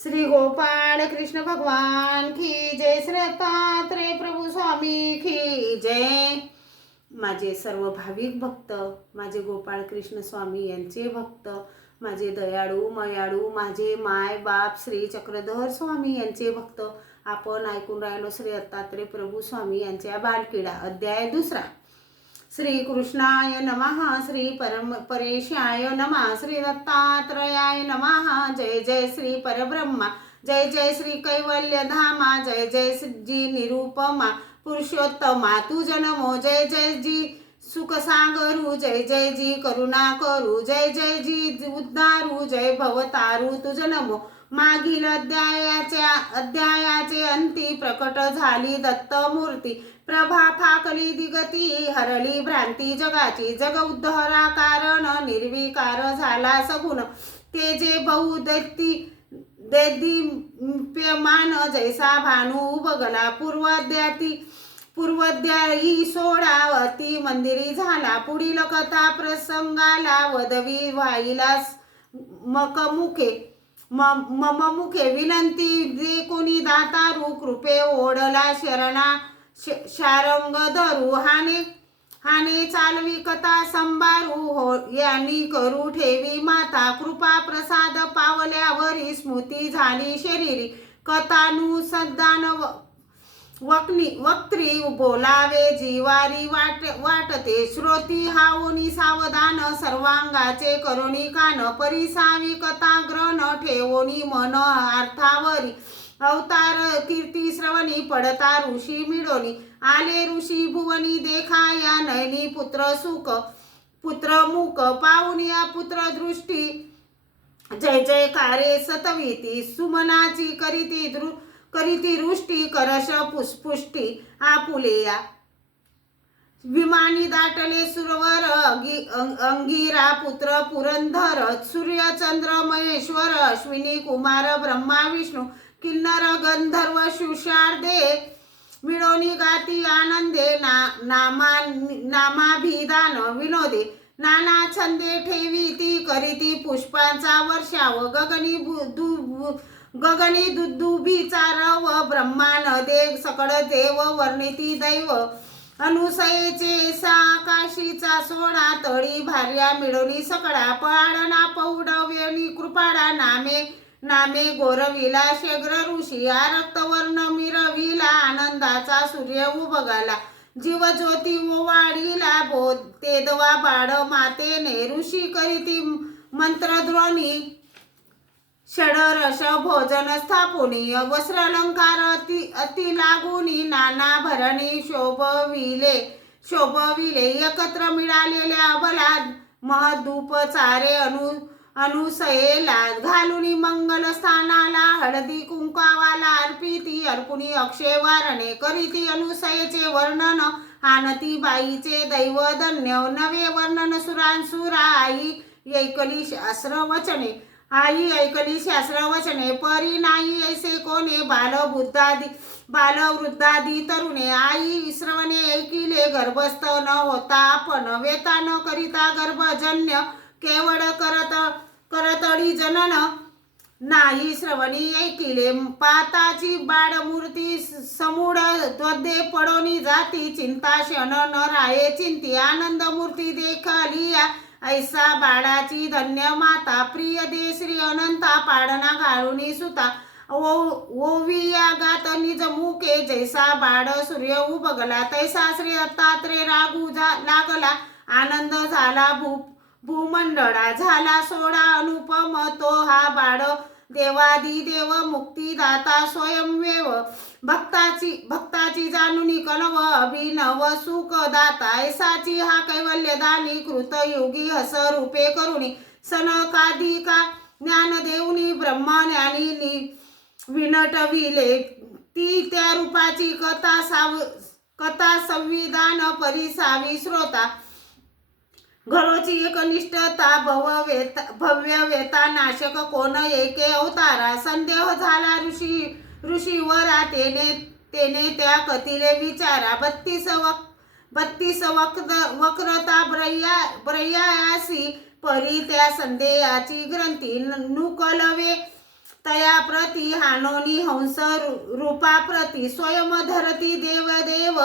श्री गोपाळ कृष्ण भगवान की जय, श्री दत्तात्रेय प्रभू स्वामी की जय। माझे सर्व भाविक भक्त, माझे गोपाळ कृष्ण स्वामी यांचे भक्त, माझे दयाळू मयाळू माझे माय बाप श्री चक्रधर स्वामी यांचे भक्त, आपण ऐकून राहिलो श्री दत्तात्रेय प्रभू स्वामी यांच्या बालक्रीडा अध्याय दुसरा। श्री कृष्णाय नमः, श्री परेशाय नमः, श्री दत्तात्रयाय नमः। जय जय श्री परब्रह्मा, जय जय श्री कैवल्य धामा, जय जय जी निरुपमा पुरुषोत्तमा तुझ नमो। जय जय जी सुख सागरू, जय जय जी करुणा करू, जय जय जी उद्धारू, जय भवतारू तुझ नमो। मागील अध्यायाचे अंती प्रकट झाली दत्तमूर्ती, प्रभा फाकली दिगती, हरली भ्रांती जगाची, जग उद्धरा कारण निर्विकार झाला सगुण, ते जे बहुदैती दैदिप्यमान जैसा भानू उबगला, पूर्वद्यायी सोडावती मंदिरी झाला, पुढील कथा प्रसंगाला वदवी व्हाईला ममुखे विनंती, जे कोणी दातारू कृपे ओढला शरणा शारंग धरू, हाने चालवी कथा संभारू, हो यांनी करू ठेवी माता, कृपा प्रसाद पावल्यावरी स्मृती झाली शरीरी, कथानुसंधान वक्त्री बोलावे जीवारी वाटते, श्रोती हावनी सावधान सर्वांगाचे करुणी कान, परिसावी कथा ग्रहण ठेवोनी मन अर्थावरी, अवतार कीर्ती श्रवणी पडता ऋषी मिळोनी, आले ऋषी भुवनी देखाया नयनी पुत्र मुख पाहुनिया पुत्र दृष्टी, जय जयकारे सतविती सुमनाची करीती दृष्टी, करश पुष्पुष्टी आपुलेया विमानी दाटले सुरवर, अंगिरा पुत्र पुरंधर, सूर्य चंद्र महेश्वर, अश्विनी कुमार ब्रह्मा विष्णू, किन्नर गंधर्व शुषार्दे, मिळोनी गाती आनंदे, नामाभिधान विनोदे, नाना छंदे ठेवीती, करीती पुष्पांचा वर्षाव, गगनी दुदुभीचा रव, ब्रह्मानदे सकळ देव वर्णिती दैव, अनुसयेचे साकाशीचा सोडा, तळी भार्या मिळोनी सकळा, पाडना पौडव्यनी कृपाडा, नामे गोरविला शेग्र ऋषी, रक्तवर्ण मिरविला, आनंदाचा सूर्य उभगाला, जीव ज्योती ओवाळीला, तेदवा बाळ मातेने, ऋषी करीती मंत्रध्वनी, षडरस भोजन स्थापुनी, वस्त्रालंकार अति लागुनी, नाना भरणी शोभविले, एकत्र मिळालेल्या अबला महदूप चारे अनुसयेला, घालुनी मंगल स्थानाला, हळदी कुंकावाला अर्पिती, अर्पुनी अक्षय वारणे, करीती अनुसयेचे वर्णन, आनती बाईचे दैव धन्य, नवे वर्णन सुरांसुरा, आई ऐकली शास्त्र वचने, परी नाही ऐसे कोणे, बालवृद्धादी तरुणे, आई श्रवणे ऐकिले, गर्भस्थ न होता आपण, वेता न करिता गर्भजन्य, केवळ करतडी जनन, नाही श्रवणी ऐकिले, पाताची बाळमूर्ती समूढ द्वंद्वे पडोनी जाती, चिंता क्षण न राहे चिंती, आनंद मूर्ती देखलिया, ऐसा बाळाची धन्य माता, प्रिय दे श्री अनंता, पाडना घालुनी सुता, ओविया गात निज मुखे, जैसा बाळ सूर्य उबगला, तैसा श्री दत्तात्रेय रागू लागला, आनंद झाला भूमंडळा, झाला सोडा अनुपम, तो हा बाळ देवादिदेव मुक्तिदाता स्वयंमेव, भक्ताची जाणुनी कनव, अभिनव सुखदाता, ऐसाची हा कैवल्यदानी, कृतयुगी हस रूपे करुणी, सनकाधिका ज्ञानदेवनी, ब्रह्मज्ञानी विनटविले, ती त्या रूपाची कथा संविधान परिसावी श्रोता, घरोची एकनिष्ठता भव्य वेता नाशक कोण एके अवतारा, संदेह झाला ऋषीवरा, तेने त्या कथिले विचारा, 32 वक्रता ब्रह्यासी, परी त्या संदेहाची ग्रंथी नुकलवे, तया प्रती हानोनी हंस रूपा प्रती स्वयं धरती देव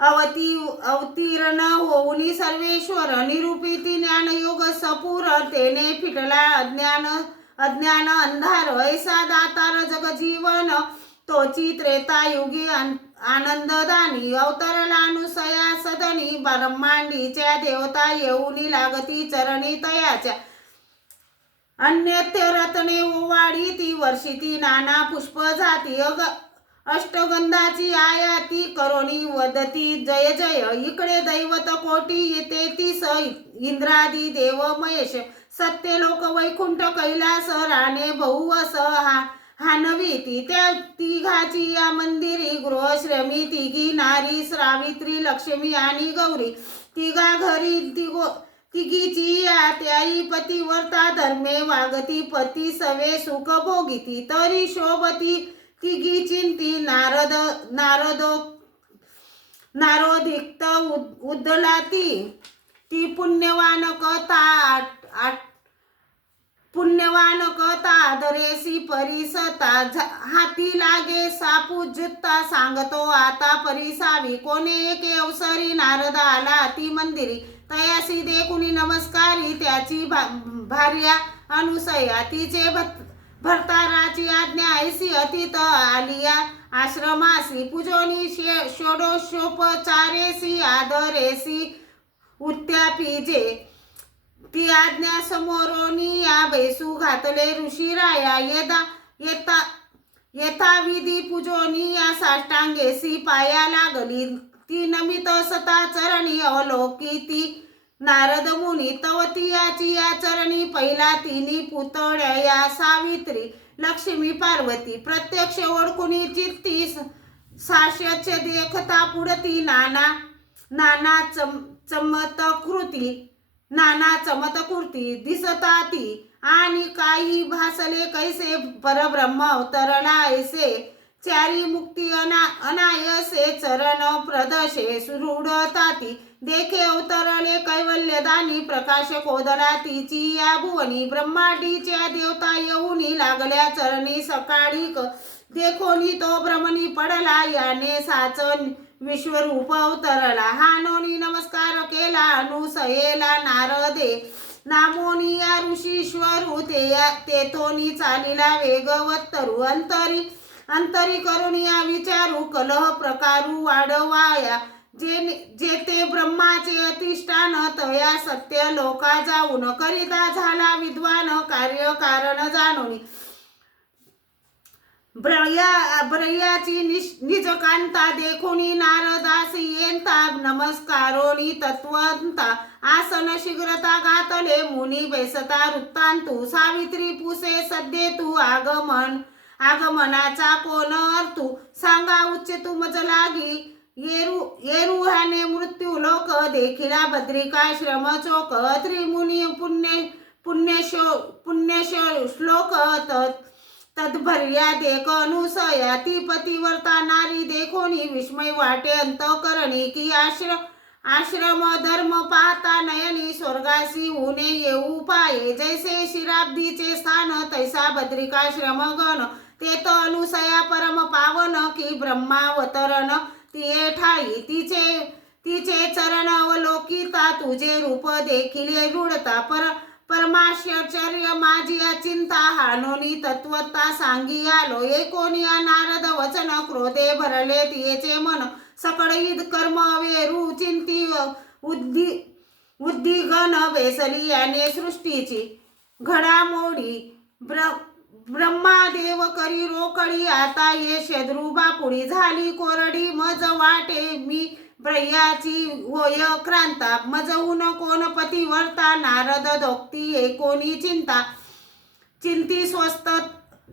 अवतीर्ण होऊनी सर्वेश्वर निरूपिती ज्ञानयोग सपूर तेने फिटला अज्ञान अंधार ऐसा दातार जगजीवन तोची त्रेतायुगी आनंददानी अवतरलानुसया सदनी ब्रह्मांडीच्या देवता येऊनी लागती चरणी तयाच्या अन्यत्य रत्ने ओवाडी ती वर्षिती नाना पुष्प जाती अष्टगंधाची आयाती करोनी वदती जय जय इकडे दैवत कोटी येते तीस इंद्रादी देव महेश सत्यलोक वैकुंठ कैलास राणे बहुवस हानवीती त्या तिघाची या मंदिरी गृहश्रमी तिघी नारी सावित्री लक्ष्मी आणि गौरी तिघा घरी तिघीची या त्याई पतिव्रता धर्मे वागती पती सवे सुख भोगिती तरी शोभती तिघी चिंती नारोदिक्त उद्दलाती ती पुण्यवान कथा दरेसी परिसता हाती लागे सापू जुत्ता सांगतो आता परिसावी कोणे एके अवसरी नारद आला ती मंदिरी तयासी देखुनी नमस्कारी त्याची भार्या अनुसया तिचे भर्ताराची आज्ञा ऐसी अतीत आलिया आश्रमासी पूजोनी षोडशोपचारेसी आदरेसी उत्यापीजे ती आज्ञा समोरोनी या बैसू घातले ऋषीराया यथाविधी पूजोनी या साष्टांगेसी पाया लागली ती नमित सता चरणी अवलोकी ती नारद मुनी तवतियाची या चरणी पहिला तिनी पुतळ्या या सावित्री लक्ष्मी पार्वती प्रत्यक्ष ओळखुनी चित्ती साश्यच देखता पुढती नाना चमत्कृती दिसता ती आणि काही भासले कैसे परब्रह्म अवतरला ऐसे चारी मुक्ती अनायसे चरण प्रदशे सुरूढताती देखे अवतरले कैवल्यदानी प्रकाश कोदला तिची या भुवनी ब्रह्मांडीच्या देवता येऊनी लागल्या चरणी सकाळी देखोनी तो भ्रमणी पडला याने साचन विश्वरूप अवतरला हानोनी नमस्कार केला अनुसयेला नारदे नामोनी या ऋषीश्वरू तेथोनी चालिला वेगवत्तरू अंतरी करून या विचारू कलह प्रकारू वाढवाया जेते ब्रह्माचे अधिष्ठान तया सत्य लोका जाऊन करिता झाला विद्वान कार्य कारण जाणून ब्रह्याची निजकांता देखुनी नारदासी येंता नमस्कारोनी तत्वंता आसन शीघ्रता घातले मुनी बैसता वृत्तांतू सावित्री पुसे सद्ये तू आगमनाचा कोण अर्थू सांगा उच्च तू मज लागी येरुहाने मृत्यू लोक देखिला बद्रिकाश्रम चोक त्रिमुनी पुण्य श्लोक तद्भर्या देख अनुसया ती पतिवर्ता नारी देखोनी विस्मय वाटे अंतकरणी की आश्रम धर्म पाहता नयनी स्वर्गासी ऊने येऊ पाये जैसे शिराब्दीचे स्थान तैसा बद्रिकाश्रम गण तेथ अनुसया परम पावन की ब्रह्मावतरण तिये ठाई तिचे चरण अवलोकिता तुझे रूप देखिले रुडता परमाश्चर्य माझी चिंता हानोनी तत्वता सांगी आलो एकोनिया नारद वचन क्रोधे भरले तियेचे मन सकळीत कर्म वेरू चिंती उद्दिगन बेसली याने सृष्टीची घडामोडी ब्रह्मादेव करी रोकडी आता ये शद्रुबा पुढी झाली कोरडी मज वाटे मी ब्रह्याची होय क्रांता मजहून कोण पतिवर्ता नारद दोक्ती एकोणी चिंती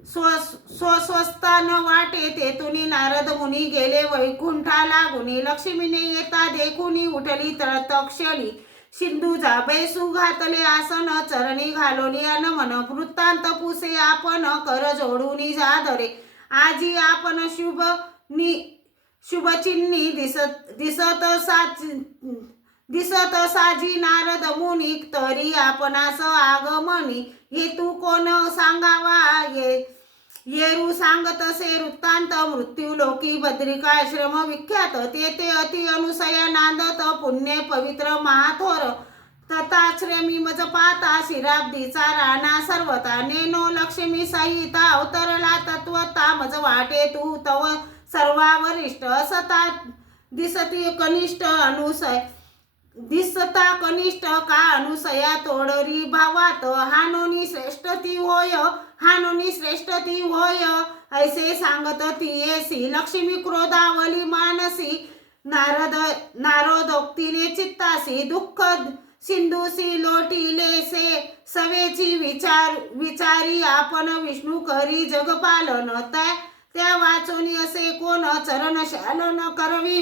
स्वस्वस्थान वाटे तेथुनी नारद मुनी गेले वैकुंठा लागुनी लक्ष्मीने येता देखुनी उठली तक्षली सिंधूजा बैसू घातले आसन चरणी घालोनी अनमन वृत्तांत पुसे आपण कर जोडूनी जादरे आजी आपण शुभचिन्नी दिसत साजी नारद मुनी तरी आपणास आगमनी हेतू कोण सांगावा येरू सांगत असे वृत्तांत मृत्यू लोकी बद्रिकाश्रम विख्यात तेथे अति अनुसया नांदत पुण्य पवित्र महाथोर तथाश्रमी मज पाता शिराब्दीचा राणा सर्वता नेनो लक्ष्मी सहिता अवतरला तत्वता मज वाटे तू तव सर्वावरिष्ठ असता दिसती कनिष्ठ अनुसय दिसता कनिष्ठ का अनुसया तोडरी भावात हानोनी श्रेष्ठ ती होय हानोनी श्रेष्ठ ती होय ऐसे सांगत ती येसी लक्ष्मी क्रोधावली मानसी नारदोक्तीने चित्तासी दुःख सिंधुसी लोटिले से सवेची विचारी आपण विष्णू करी जगपालन त्या वाचोनी असे कोण चरण शालन करवी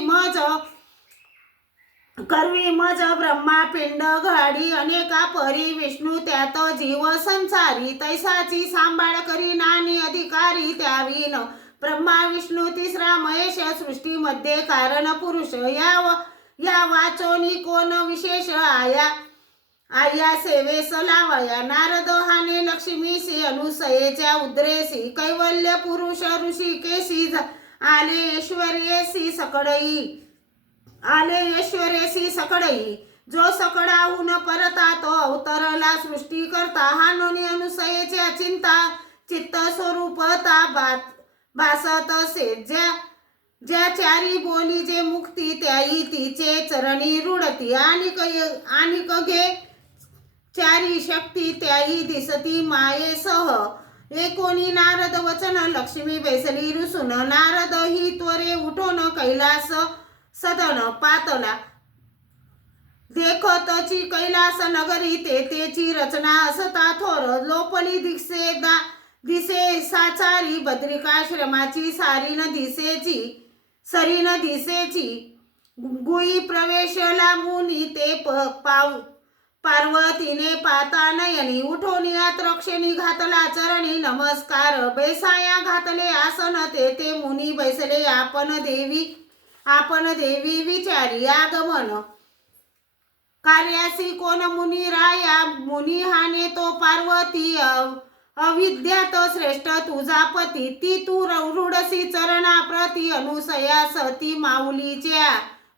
मज ब्रह्मा पिंड घाडी अनेका परी विष्णू त्यात जीव संसारी तैसाची सांभाळ करी नानी अधिकारी त्यावीन ब्रह्मा विष्णू तिसरा महेश सृष्टीमध्ये कारण पुरुष या वाचोनी कोण विशेष आया सेवेस लावया नारद हाने लक्ष्मीसी अनुसयेच्या उद्रेसी कैवल्य पुरुष ऋषिकेशी आले ऐश्वर्यसी सकळई जो सकळाहून परता तो अवतरला सृष्टी करता हानोनी अनुसयेच्या चित्त स्वरूपता भासत असे ज्या चारी बोली जे मुक्ती त्याई तिचे चरणी रुडती आणि घे चारी शक्ती त्याई दिसती मायेसह एकोणी नारद वचन लक्ष्मी बैसली रुसून नारद ही त्वरे उठोन कैलास सदन पातला देखतची कैलास नगरी तेची रचना असता थोर लोपली दिसे साचारी बद्रिकाश्रमाची सरीन दिसेची गुई प्रवेशला मुनी ते पार्वतीने पाता नयनी उठोनी आत्रक्षणी घातला चरणी नमस्कार बैसाया घातले आसन तेथे मुनी बैसले आपण देवी विचारी आगमन कार्यासी कोण मुनी राया मुनी हाने तो पार्वती अविद्यात श्रेष्ठ तुझा पती ती तू रूढसी चरणा प्रती अनुसया सती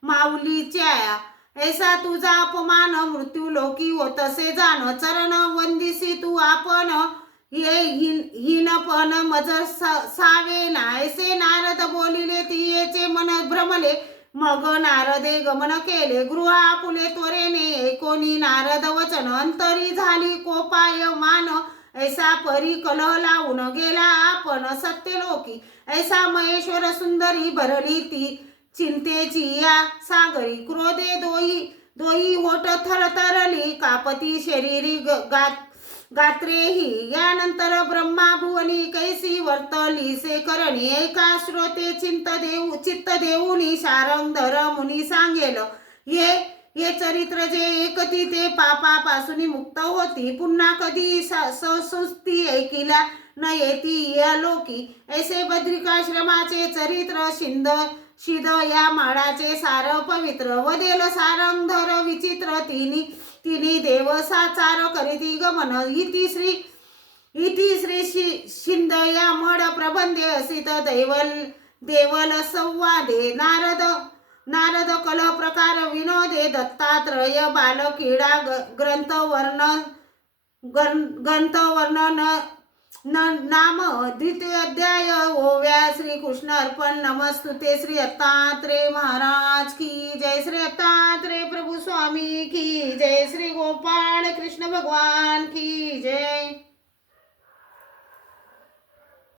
माऊलीच्या ऐसा तुझा अपमान मृत्यू लोकी होतसे जाण चरण वंदिसी तू आपण ये हीनपण मज सावेना ऐसे नारद बोलिले तियेचे मन भ्रमले मग नारदे गमन केले गृह आपुले त्वरेने एकोणी नारद वचन अंतरी झाली कोपाय मान ऐसा परी कलह लावून गेला आपण सत्यलोकी ऐसा महेश्वर सुंदरी भरली ती चिंतेची या सागरी क्रोधे दोही होट थरथरली कापती शरीरी गात्रेही यानंतर ब्रह्मा भुवनी कैसी वर्तली से करणी एका श्रोते चित्त देऊनी शारंगधर मुनी सांगेल ये चरित्र जे एकती ते पापापासून मुक्त होती पुन्हा कधी संस्ती ऐकिला न येती या लोकी ऐसे बद्रिकाश्रमाचे चरित्र शिद या माळाचे सार पवित्र वदेल सारंगधर विचित्र तिनी देव साचार करीती गमन इति श्री शिंद या मड प्रबंधे असित देवल संवादे नारद कल प्रकार विनोदे दत्तात्रय बालकीडा ग्रंथवर्ण नाम द्वितीय अध्याय ओव्या श्री कृष्ण अर्पण नमस्तुते श्री दत्तात्रेय महाराज की जय श्री दत्तात्रेय प्रभु स्वामी की जय श्री गोपाल कृष्ण भगवान की जय।